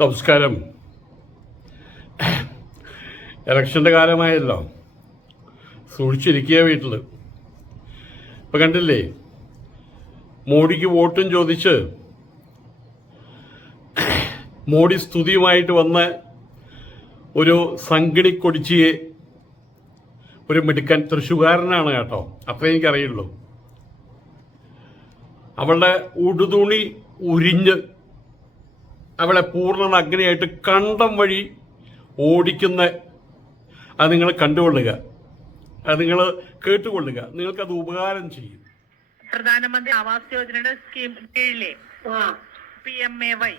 നമസ്കാരം. ഇലക്ഷന്റെ കാലമായല്ലോ. സൂക്ഷിച്ചിരിക്കുക വീട്ടിൽ ഇപ്പം കണ്ടില്ലേ? മോഡിക്ക് വോട്ടും ചോദിച്ച് മോഡി സ്തുതിയുമായിട്ട് വന്ന ഒരു സംഘടി കൊടിച്ചിയെ ഒരു മിടുക്കൻ തൃശ്ശുകാരനാണ് കേട്ടോ. അത്രേ എനിക്കറിയുള്ളൂ. അവളുടെ ഉടുതുണി ഉരിഞ്ഞ് അവളെ പൂർണ അഗ്നിയായിട്ട് കണ്ടം വഴി ഓടിക്കുന്ന അത് നിങ്ങൾ കണ്ടുകൊള്ളുക. അത് നിങ്ങൾ കേട്ടുകൊള്ളുക. അത് ഉപകാരം ചെയ്യും. പ്രധാനമന്ത്രി ആവാസ് യോജനയുടെ സ്കീം കീഴിലെ? ആ, പി എം എ വൈ.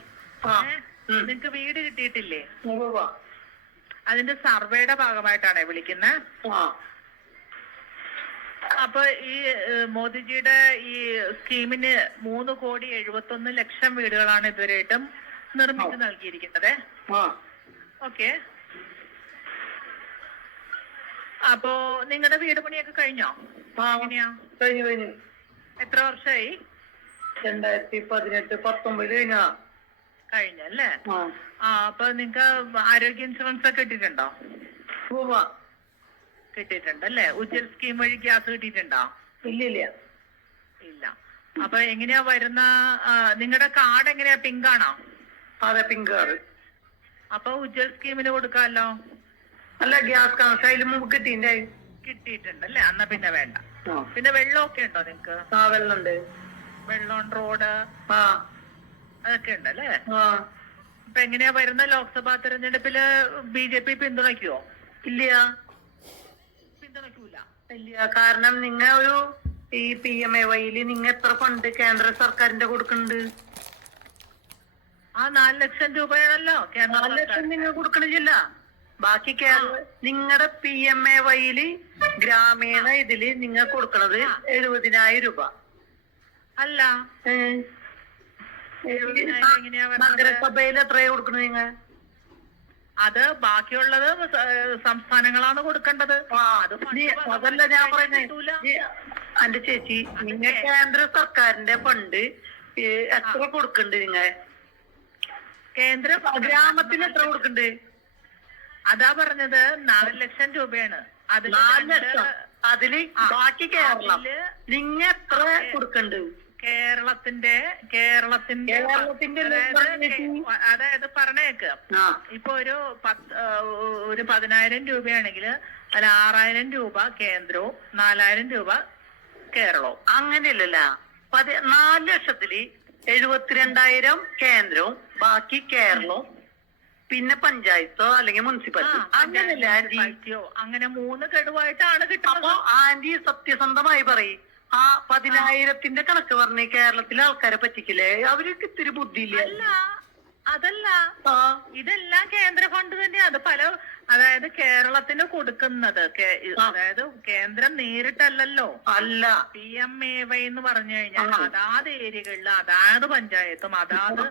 നിങ്ങക്ക് വീട് കിട്ടിയിട്ടില്ലേ. അതിന്റെ സർവേയുടെ ഭാഗമായിട്ടാണ് വിളിക്കുന്നത് ആ, അപ്പൊ ഈ മോദിജിയുടെ ഈ സ്കീമിന് മൂന്ന് കോടി എഴുപത്തൊന്ന് ലക്ഷം വീടുകളാണ് ഇതുവരെയായിട്ടും നിർമ്മിച്ചു നൽകിയിരിക്കുന്നത്. ഓക്കെ. അപ്പോ നിങ്ങളുടെ വീട് പണിയൊക്കെ കഴിഞ്ഞോ? എങ്ങനെയാ? കഴിഞ്ഞു കഴിഞ്ഞു. എത്ര വർഷമായി രണ്ടായിരത്തി പതിനെട്ട് പത്തൊമ്പത് കഴിഞ്ഞാ. കഴിഞ്ഞല്ലേ ആ, അപ്പൊ നിങ്ങക്ക് ആരോഗ്യ ഇൻഷുറൻസ് ഒക്കെ കിട്ടിയിട്ടുണ്ടോ. കിട്ടിയിട്ടുണ്ട് അല്ലേ? ഉജ്ജൽ സ്കീം വഴി ഗ്യാസ് കിട്ടിയിട്ടുണ്ടോ? ഇല്ലില്ല ഇല്ല. അപ്പൊ എങ്ങനെയാ വരുന്ന നിങ്ങളുടെ കാർഡ് എങ്ങനെയാ? പിങ്ക് ആണോ? അതെ പിങ്ക് കളർ അപ്പൊ ഉജ്ജൽ സ്കീമിന് കൊടുക്കാമല്ലോ അല്ല ഗ്യാസ് കണക്ഷൻ അതിൽ മുമ്പ് കിട്ടിയിട്ടുണ്ട് അല്ലേ എന്നാ പിന്നെ വേണ്ട. പിന്നെ വെള്ളമൊക്കെ ഉണ്ടോ നിങ്ങക്ക്? ആ വെള്ളണ്ട് വെള്ളം റോഡ്. ആ. അതൊക്കെ ഉണ്ട് അല്ലേ ആ. അപ്പൊ എങ്ങനെയാ വരുന്ന ലോക്സഭാ തെരഞ്ഞെടുപ്പിൽ ബി ജെ പി പിന്തുണയ്ക്കുവോ? ഇല്ല പിന്തുണയ്ക്കൂല. ഇല്ല കാരണം നിങ്ങ ഒരു ഈ പി എം എ വൈയിൽ നിങ്ങ എത്ര ഫണ്ട് കേന്ദ്ര സർക്കാരിന്റെ കൊടുക്കുന്നുണ്ട് ആ നാല് ലക്ഷം രൂപയാണല്ലോ നാല് ലക്ഷം നിങ്ങൾ കൊടുക്കണില്ല ബാക്കി കേരള നിങ്ങളുടെ പി എം എ വൈയിൽ ഗ്രാമീണ ഇതിൽ നിങ്ങൾ കൊടുക്കണത് എഴുപതിനായിരം രൂപ. അല്ല? നഗരസഭയിൽ എത്രയാ കൊടുക്കണത് നിങ്ങൾ? അത് ബാക്കിയുള്ളത് സംസ്ഥാനങ്ങളാണ് കൊടുക്കേണ്ടത്. അതല്ല ഞാൻ പറയുന്നത്. എന്റെ ചേച്ചി നിങ്ങൾ കേന്ദ്ര സർക്കാരിന്റെ ഫണ്ട് എത്ര കൊടുക്കണ്ട് നിങ്ങൾ കേന്ദ്ര ഗ്രാമത്തിന് എത്ര കൊടുക്കണ്ട്? അതാ പറഞ്ഞത് നാല് ലക്ഷം രൂപയാണ്. ലക്ഷം. അതിൽ ബാക്കി കേരളത്തിൽ നിങ്ങ എത്ര കൊടുക്കണ്ട്? കേരളത്തിന്റെ കേരളത്തിന്റെ അതായത് പറഞ്ഞേക്ക്. ഇപ്പൊ ഒരു പത്ത് ഒരു പതിനായിരം രൂപയാണെങ്കിൽ അതിൽ ആറായിരം രൂപ കേന്ദ്രവും നാലായിരം രൂപ കേരളവും. അങ്ങനെയല്ലല്ല. പതി നാല് ലക്ഷത്തിൽ എഴുപത്തിരണ്ടായിരം കേന്ദ്രവും ബാക്കി കേരളവും പിന്നെ പഞ്ചായത്തോ അല്ലെങ്കിൽ മുനിസിപ്പാലിറ്റി. അങ്ങനെയല്ല ആന്റി അങ്ങനെ മൂന്ന് ഗഡുവായിട്ടാണ് കിട്ടുന്നത്. അപ്പൊ ആന്റി സത്യസന്ധമായി പറയും. ആ പതിനായിരത്തിന്റെ കണക്ക് പറഞ്ഞ് കേരളത്തിലെ ആൾക്കാരെ പറ്റിക്കില്ലേ? അവർക്ക് ഇത്തിരി ബുദ്ധിയില്ല? അതല്ല. ഇതെല്ലാം കേന്ദ്ര ഫണ്ട് തന്നെയാണ് അത് പല അതായത് കേരളത്തിന് കൊടുക്കുന്നത്. അതായത് കേന്ദ്രം നേരിട്ടല്ലല്ലോ. അല്ല. പി എം എ വൈ എന്ന് പറഞ്ഞു കഴിഞ്ഞാൽ അതാത് ഏരിയകളിൽ അതാത് പഞ്ചായത്തും അതാത്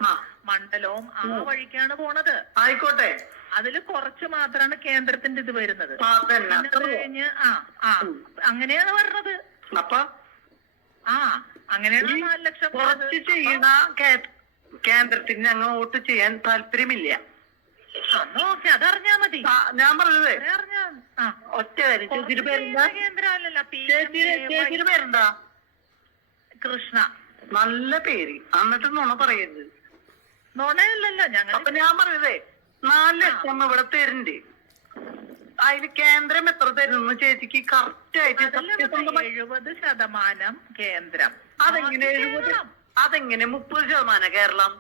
മണ്ഡലവും ആ വഴിക്കാണ് പോണത്. ആയിക്കോട്ടെ. അതിൽ കുറച്ച് മാത്രമാണ് കേന്ദ്രത്തിന്റെ ഇത് വരുന്നത്. കഴിഞ്ഞ് ആ ആ. അങ്ങനെയാണ് പറഞ്ഞത്. അപ്പൊ? ആ അങ്ങനെയാണ് നാല് ലക്ഷം കുറച്ച് വരുന്നത്. കേന്ദ്രത്തിന് ഞങ്ങൾ വോട്ട് ചെയ്യാൻ താല്പര്യമില്ല. അതറിഞ്ഞാ മതി. ഞാൻ പറഞ്ഞത്. ഒറ്റ കാര്യം ചേച്ചിയുടെ പേരെന്താ? കേന്ദ്രമല്ലല്ലോ പി എം ചേച്ചിയുടെ ചേച്ചിയുടെ പേരെന്താ? കൃഷ്ണ. നല്ല പേര്. എന്നിട്ട് നുണ പറയരുത്. നുണയല്ലല്ലോ ഞങ്ങൾ അപ്പൊ ഞാൻ പറയുന്നേ നാല് ലക്ഷം ഇവിടെ തരുന്നുണ്ട്. അതിന് കേന്ദ്രം എത്ര തരുന്നു ചേച്ചിക്ക്? കറക്റ്റ് ആയിട്ട് എഴുപത് ശതമാനം കേന്ദ്രം. അതെങ്ങനെ എഴുപത്. അതെങ്ങനെ മുപ്പത് ശതമാനം കേരളം?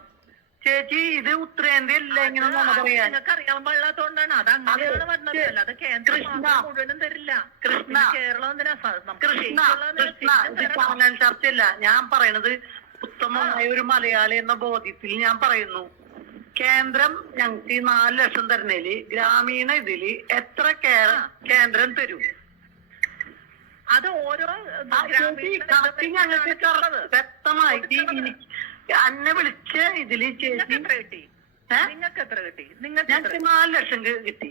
ചേച്ചി ഇത് ഉത്തരേന്ത്യ ഇല്ല ഇങ്ങനെ നിങ്ങൾക്ക് അറിയാൻ പാടില്ലാത്തോണ്ടാണ്. അത് അങ്ങനെയാണ് പറഞ്ഞതല്ല അത് കേന്ദ്രം മുഴുവനും തരില്ല. കൃഷ്ണ. കേരളം കൃഷ്ണ കൃഷ്ണ ചർച്ചയല്ല. ഞാൻ പറയണത് ഉത്തമമായ ഒരു മലയാളി എന്ന ബോധ്യത്തിൽ ഞാൻ പറയുന്നു. കേന്ദ്രം ഞങ്ങൾക്ക് നാല് ലക്ഷം തരുന്നതിൽ ഗ്രാമീണ ഇതിൽ എത്ര കേരളം കേന്ദ്രം തരും? അത് ഓരോ വ്യക്തമായി അന്നെ വിളിച്ച ഇതിൽ ചേച്ചി. കിട്ടി? നിങ്ങൾക്ക് എത്ര കിട്ടി? നിങ്ങൾക്ക് നാല് ലക്ഷം കിട്ടി.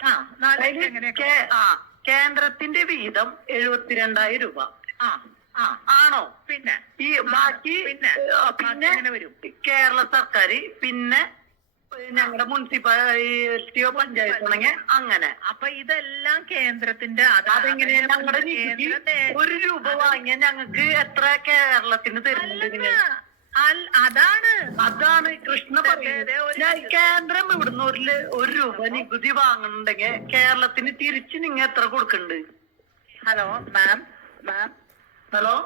ആ നാല് ലക്ഷം ആ. കേന്ദ്രത്തിന്റെ വീതം എഴുപത്തിരണ്ടായിരം രൂപ. ആ ആ. ആണോ? പിന്നെ? ഈ ബാക്കി പിന്നെ? പിന്നെ വരും? കേരള സർക്കാർ പിന്നെ ഞങ്ങളുടെ മുനിസിപ്പാലിറ്റിയോ പഞ്ചായത്തോ ആണെങ്കിൽ അങ്ങനെ. അപ്പൊ ഇതെല്ലാം കേന്ദ്രത്തിന്റെ അതാ- അതെങ്ങനെ ഞങ്ങളുടെ നികുതി ഒരു രൂപ വാങ്ങിയ ഞങ്ങൾക്ക് എത്ര കേരളത്തിന് തരുന്നുണ്ട് അതാണ്. അതാണ് കൃഷ്ണ പറഞ്ഞത് പറയുന്നത്. കേന്ദ്രം ഇവിടുന്ന് ഒരു ഒരു രൂപ നികുതി വാങ്ങുന്നുണ്ടെങ്കിൽ കേരളത്തിന് തിരിച്ച് നിങ്ങൾ എത്ര കൊടുക്കുന്നുണ്ട് ഹലോ മാം മാം. ഹലോ?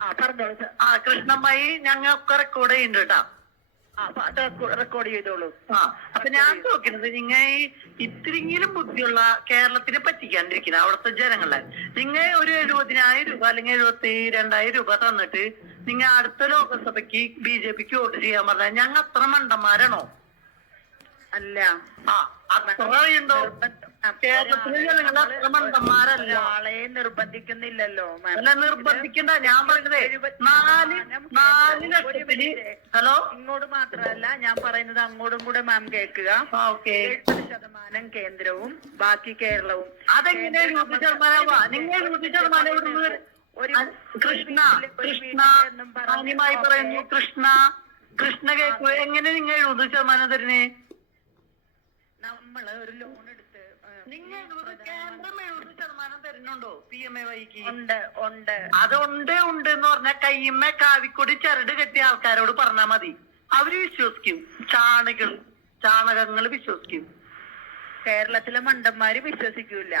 ആ പറഞ്ഞോളൂ ആ ഞങ്ങൾ ഞങ്ങൾക്ക് റെക്കോർഡ് ചെയ്യുന്നുണ്ട് കേട്ടാ റെക്കോർഡ് ചെയ്തോളൂ. അപ്പൊ ഞാൻ നോക്കുന്നത് നിങ്ങൾ ഇത്തിരിങ്കിലും ബുദ്ധിയുള്ള കേരളത്തിനെ പറ്റിക്കാണ്ടിരിക്കുന്നത് അവിടുത്തെ ജനങ്ങളെ. നിങ്ങൾ ഒരു എഴുപതിനായിരം രൂപ അല്ലെങ്കിൽ എഴുപത്തി രണ്ടായിരം രൂപ തന്നിട്ട് നിങ്ങൾ അടുത്ത ലോകസഭയ്ക്ക് ബി ജെ പിക്ക് വോട്ട് ചെയ്യാൻ പറഞ്ഞാൽ ഞങ്ങൾ അത്ര മണ്ടന്മാരാണോ? അല്ല. ആ അത്ര അറിയണ്ടോ കേരളത്തിലെ ജനങ്ങൾ അത്ര മണ്ടന്മാരല്ല ഒരാളെ നിർബന്ധിക്കുന്നില്ലല്ലോ. അല്ല നിർബന്ധിക്കണ്ട. ഞാൻ പറഞ്ഞത് നാല് ഹലോ? ഇങ്ങോട്ട് മാത്രമല്ല ഞാൻ പറയുന്നത് അങ്ങോട്ടും കൂടെ മാം കേൾക്കുക. എഴുപത് ശതമാനം കേന്ദ്രവും ബാക്കി കേരളവും. അതെങ്ങനെ എഴുപത് ശതമാനമാ നിങ്ങൾ എഴുപത് ശതമാനം ഇവിടുന്ന് കൃഷ്ണ കൃഷ്ണ പറയുന്നു. കൃഷ്ണ കൃഷ്ണ കേൾക്കുക എങ്ങനെ നിങ്ങൾ എഴുപത് ശതമാനം തരുന്നേ? നമ്മൾ ഒരു ലോൺ എടുത്ത് നിങ്ങൾ കേന്ദ്രം എഴുപത് ശതമാനം തരുന്നുണ്ടോ? പി എം എ വൈക്ക് ഉണ്ട് ഉണ്ട്. അത് ഉണ്ട് ഉണ്ട് എന്ന് പറഞ്ഞാൽ കയ്യമ്മ കാവിക്കൊടി ചരട് കെട്ടിയ ആൾക്കാരോട് പറഞ്ഞാ മതി. അവർ വിശ്വസിക്കും. ചാണകൾ ചാണകങ്ങൾ വിശ്വസിക്കും. കേരളത്തിലെ മണ്ടന്മാര് വിശ്വസിക്കൂല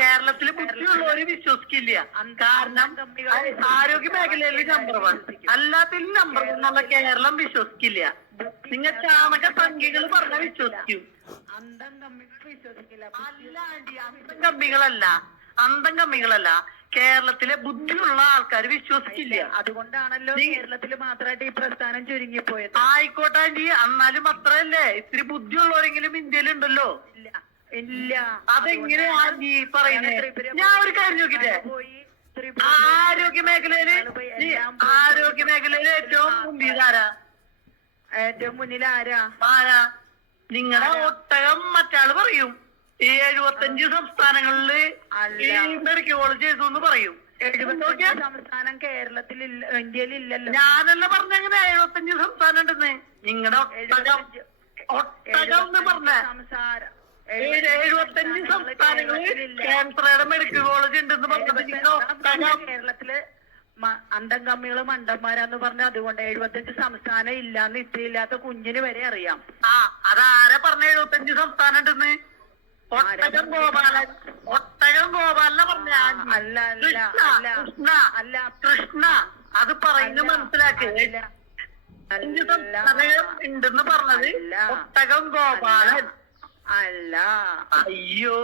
കേരളത്തിലെ ബുദ്ധിയുള്ളവര് വിശ്വസിക്കില്ല. കാരണം ആരോഗ്യ മേഖലയിൽ നമ്പർ വൺ അല്ലാത്തതിൽ നമ്പർ എന്നുള്ള കേരളം വിശ്വസിക്കില്ല. നിങ്ങൾ ചാണക സംഖ്യകൾ പറഞ്ഞ വിശ്വസിക്കും. അന്തം കമ്മികൾ വിശ്വസിക്കില്ല. അല്ല അന്തം കമ്മികളല്ല അന്തം കമ്മികളല്ല കേരളത്തിലെ ബുദ്ധിയുള്ള ആൾക്കാർ വിശ്വസിക്കില്ല. അതുകൊണ്ടാണല്ലോ കേരളത്തിൽ മാത്രമായിട്ട് ഈ പ്രസ്ഥാനം ചുരുങ്ങിപ്പോയത്. ആയിക്കോട്ടെ ആന്റി എന്നാലും അത്രയല്ലേ? ഇത്തിരി ബുദ്ധിയുള്ളവരെങ്കിലും ഇന്ത്യയിലുണ്ടല്ലോ. ഇല്ല ഇല്ല. അതെങ്ങനെ ആന്റി പറയുന്നത് ഞാൻ ഒരു കാര്യം നോക്കിട്ടെ ആരോഗ്യ മേഖലയിൽ ആരോഗ്യ മേഖലയിൽ ഏറ്റവും മുമ്പിൽ ആരാ? ഏറ്റവും മുന്നിൽ ആരാ? ആരാ? നിങ്ങളുടെ ഒട്ടകം മറ്റാൾ പറയും. ഈ എഴുപത്തഞ്ച് സംസ്ഥാനങ്ങളിൽ ഈ മെഡിക്കൽ കോളേജ് എന്ന് പറയും. സംസ്ഥാനം കേരളത്തിൽ ഇന്ത്യയിൽ ഇല്ലല്ലോ ഞാനല്ല പറഞ്ഞെങ്ങനെ എഴുപത്തഞ്ച് സംസ്ഥാനം ഉണ്ടെന്ന് നിങ്ങളുടെ ഒട്ടകം ഒട്ടകം എന്ന് പറഞ്ഞ. എഴുപത്തഞ്ച് സംസ്ഥാനങ്ങളിൽ ക്യാൻസറുടെ മെഡിക്കൽ കോളേജ് ഉണ്ടെന്ന് പറഞ്ഞത് നിങ്ങളുടെ ഒട്ടകം. കേരളത്തിൽ മ- അന്തം കമ്മികൾ മണ്ടന്മാരാന്ന് പറഞ്ഞ അതുകൊണ്ട് എഴുപത്തഞ്ച് സംസ്ഥാനം ഇല്ലാന്ന് ഇത്തിരിയില്ലാത്ത കുഞ്ഞിന് വരെ അറിയാം. ആ അതാരാ പറഞ്ഞ എഴുപത്തഞ്ച് സംസ്ഥാനം ഉണ്ടെന്ന്? ഒട്ടകം ഗോപാലൻ ഒട്ടകം ഗോപാലനെ പറഞ്ഞ അല്ല അല്ല കൃഷ്ണ അല്ല. കൃഷ്ണ അല്ല കൃഷ്ണ. അത് പറയുന്നു മനസ്സിലാക്കി. അല്ല. ഉണ്ടെന്ന് പറഞ്ഞത് ഒട്ടകം ഗോപാലൻ. അല്ല. അയ്യോ.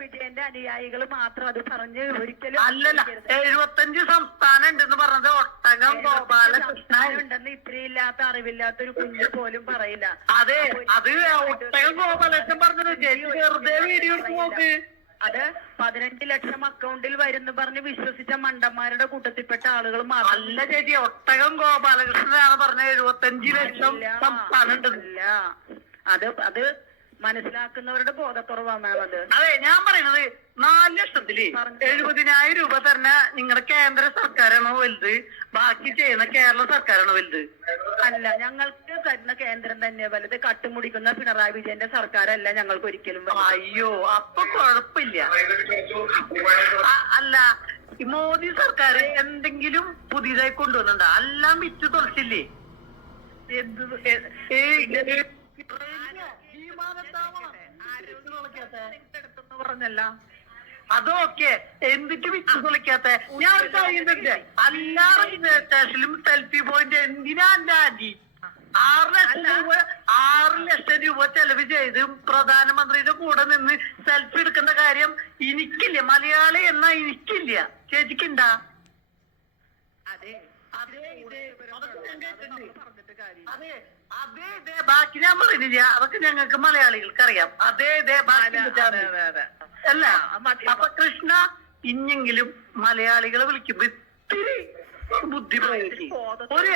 വിജയന്റെ അനുയായികൾ മാത്രം അത് പറഞ്ഞ് ഒരിക്കലും അല്ലല്ല എഴുപത്തഞ്ച് സംസ്ഥാനം ഉണ്ടെന്ന് പറഞ്ഞത് ഒട്ടകം ഗോപാലകൃഷ്ണൻ. ഉണ്ടെന്ന് ഇത്രയില്ലാത്ത അറിവില്ലാത്ത ഒരു കുഞ്ഞ് പോലും പറയില്ല. അതെ അത് ഒട്ടകം ഗോപാലകൃഷ്ണൻ പറഞ്ഞത് വെറുതെ വീഡിയോ നോക്ക്. അത് പതിനഞ്ച് ലക്ഷം അക്കൗണ്ടിൽ വരുന്നു പറഞ്ഞ് വിശ്വസിച്ച മണ്ടന്മാരുടെ കൂട്ടത്തിൽപ്പെട്ട ആളുകൾ അല്ല ചേച്ചി ഒട്ടകം ഗോപാലകൃഷ്ണനാണ് പറഞ്ഞ എഴുപത്തഞ്ച് ലക്ഷം സംസ്ഥാനം. അത് അത് മനസ്സിലാക്കുന്നവരുടെ ബോധക്കുറവാണ് അത്. അതെ ഞാൻ പറയുന്നത് നാല് ലക്ഷത്തിൽ എഴുപതിനായിരം രൂപ തന്നെ നിങ്ങളുടെ കേന്ദ്ര സർക്കാരാണോ വലുത്? ബാക്കി ചെയ്യുന്ന കേരള സർക്കാരാണോ വലുത്? അല്ല ഞങ്ങൾക്ക് തരുന്ന കേന്ദ്രം തന്നെ വലുത്. കട്ടുമുടിക്കുന്ന പിണറായി വിജയന്റെ സർക്കാരല്ല ഞങ്ങൾക്ക് ഒരിക്കലും അയ്യോ അപ്പൊ കുഴപ്പമില്ല അല്ല മോദി സർക്കാർ എന്തെങ്കിലും പുതിയതായി കൊണ്ടുവന്നുണ്ടോ എല്ലാം വിറ്റ് തുറച്ചില്ലേ? എന്ത് പറഞ്ഞല്ല. അതൊക്കെ എന്തിട്ട് വിറ്റ് തുളിക്കാത്ത ഞാൻ ഒരു കാര്യം തന്നെ സ്റ്റേഷനിലും സെൽഫി പോയിന്റ് എന്തിനാ എന്റെ ആന്റി? ആറ് ലക്ഷം രൂപ ആറ് ലക്ഷം രൂപ ചെലവ് ചെയ്ത് പ്രധാനമന്ത്രിയുടെ കൂടെ നിന്ന് സെൽഫി എടുക്കുന്ന കാര്യം എനിക്കില്ല. മലയാളി എന്ന എനിക്കില്ല. ചേച്ചിക്കുണ്ടാ? അതെ. അതെ അതെ. അതെ ഇതേ ബാക്കി ഞാൻ പറയുന്നില്ല. അതൊക്കെ ഞങ്ങൾക്ക് മലയാളികൾക്ക് അറിയാം. അതെ ഇതേ ബാക്കി അല്ല അപ്പൊ കൃഷ്ണ ഇനിയെങ്കിലും മലയാളികളെ വിളിക്കുമ്പോ ഇത്തിരി ബുദ്ധി പ്രയോഗിക്കും ഒരു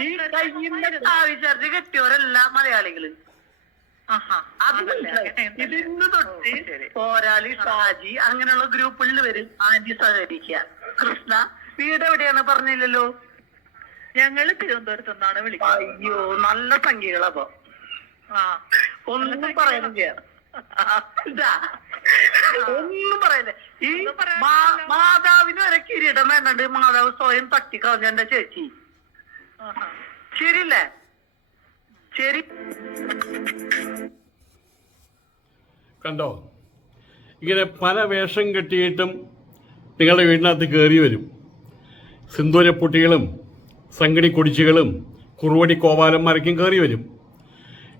ഈ കയ്യിന്റെ ആവശ്യത്തിന് കെട്ടിയവരല്ല മലയാളികൾ? ഇതിന്ന് തൊട്ട് പോരാളി ഷാജി അങ്ങനെയുള്ള ഗ്രൂപ്പുകളിൽ വരും ആന്റി സഹകരിക്കുക. കൃഷ്ണ വീട് എവിടെയാണ് പറഞ്ഞില്ലല്ലോ? ഞങ്ങൾ തിരുവനന്തപുരത്ത് നിന്നാണ് വിളിക്കുന്നത്. അയ്യോ നല്ല സംഖ്യകളപ്പോ. ആ ഒന്നും പറയുന്നില്ല. ഒന്നും പറയില്ല ഈ മാതാവിന് വരെ കിരീടം വേണ്ടത് മാതാവ് സ്വയം തട്ടിക്കളഞ്ഞ എന്റെ ചേച്ചി. ശരിയല്ലേ? ശരി. കണ്ടോ? ഇങ്ങനെ പല വേഷം കെട്ടിയിട്ടും നിങ്ങളുടെ വീടിനകത്ത് കയറി വരും. സിന്ദൂരപ്പൊട്ടികളും സംഗണി കുടിച്ചുകളും കുറുവടി കോപാലന്മാരൊക്കെയും കയറി വരും.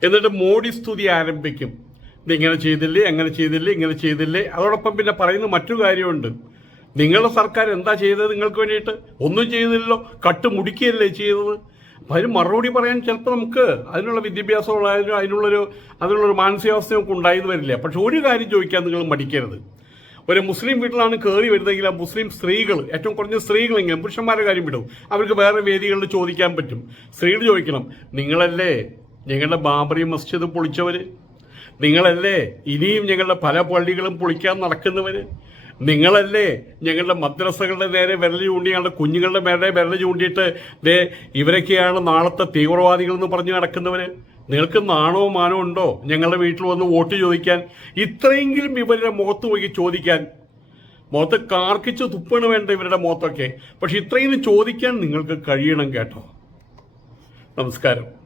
എന്നിട്ട് മോഡി സ്തുതി ആരംഭിക്കും. ഇതിങ്ങനെ ചെയ്തില്ലേ അങ്ങനെ ചെയ്തില്ലേ ഇങ്ങനെ ചെയ്തില്ലേ. അതോടൊപ്പം പിന്നെ പറയുന്ന മറ്റു കാര്യമുണ്ട്. നിങ്ങളുടെ സർക്കാർ എന്താ ചെയ്തത് നിങ്ങൾക്ക് വേണ്ടിയിട്ട്? ഒന്നും ചെയ്തില്ലല്ലോ. കട്ട് മുടിക്കുകയല്ലേ ചെയ്തത്. അപ്പം അതിന് മറുപടി പറയാൻ ചിലപ്പോൾ നമുക്ക് അതിനുള്ള വിദ്യാഭ്യാസമുള്ള അതിന് അതിനുള്ളൊരു അതിനുള്ളൊരു മാനസികാവസ്ഥ നമുക്ക് വരില്ല. പക്ഷെ ഒരു കാര്യം ചോദിക്കാൻ നിങ്ങൾ മടിക്കരുത്. ഒരു മുസ്ലിം വീട്ടിലാണ് കയറി വരുന്നതെങ്കിൽ ആ മുസ്ലിം സ്ത്രീകൾ ഏറ്റവും കുറഞ്ഞ സ്ത്രീകളെങ്കിലും പുരുഷന്മാരുടെ കാര്യം വിടും. അവർക്ക് വേറെ വേദികളിൽ ചോദിക്കാൻ പറ്റും. സ്ത്രീകൾ ചോദിക്കണം നിങ്ങളല്ലേ ഞങ്ങളുടെ ബാബറി മസ്ജിദ് പൊളിച്ചവര്? നിങ്ങളല്ലേ ഇനിയും ഞങ്ങളുടെ പല പള്ളികളും പൊളിക്കാൻ നടക്കുന്നവര്? നിങ്ങളല്ലേ ഞങ്ങളുടെ മദ്രസകളുടെ നേരെ വിരൽ ചൂണ്ടി ഞങ്ങളുടെ കുഞ്ഞുങ്ങളുടെ മേലെ വിരൽ ചൂണ്ടിയിട്ട് ദേ ഇവരൊക്കെയാണ് നാളത്തെ തീവ്രവാദികൾ എന്ന് പറഞ്ഞു നടക്കുന്നവര്? നിങ്ങൾക്ക് നാണോ മാനോ ഉണ്ടോ? ഞങ്ങളുടെ വീട്ടിൽ വന്ന് വോട്ട് ചോദിക്കാൻ ഇത്രയെങ്കിലും ഇവരുടെ മുഖത്ത് പോയി ചോദിക്കാൻ മുഖത്ത് കാർക്കിച്ച് തുപ്പണ് വേണ്ട ഇവരുടെ മുഖത്തൊക്കെ. പക്ഷെ ഇത്രയും ചോദിക്കാൻ നിങ്ങൾക്ക് കഴിയണം കേട്ടോ. നമസ്കാരം.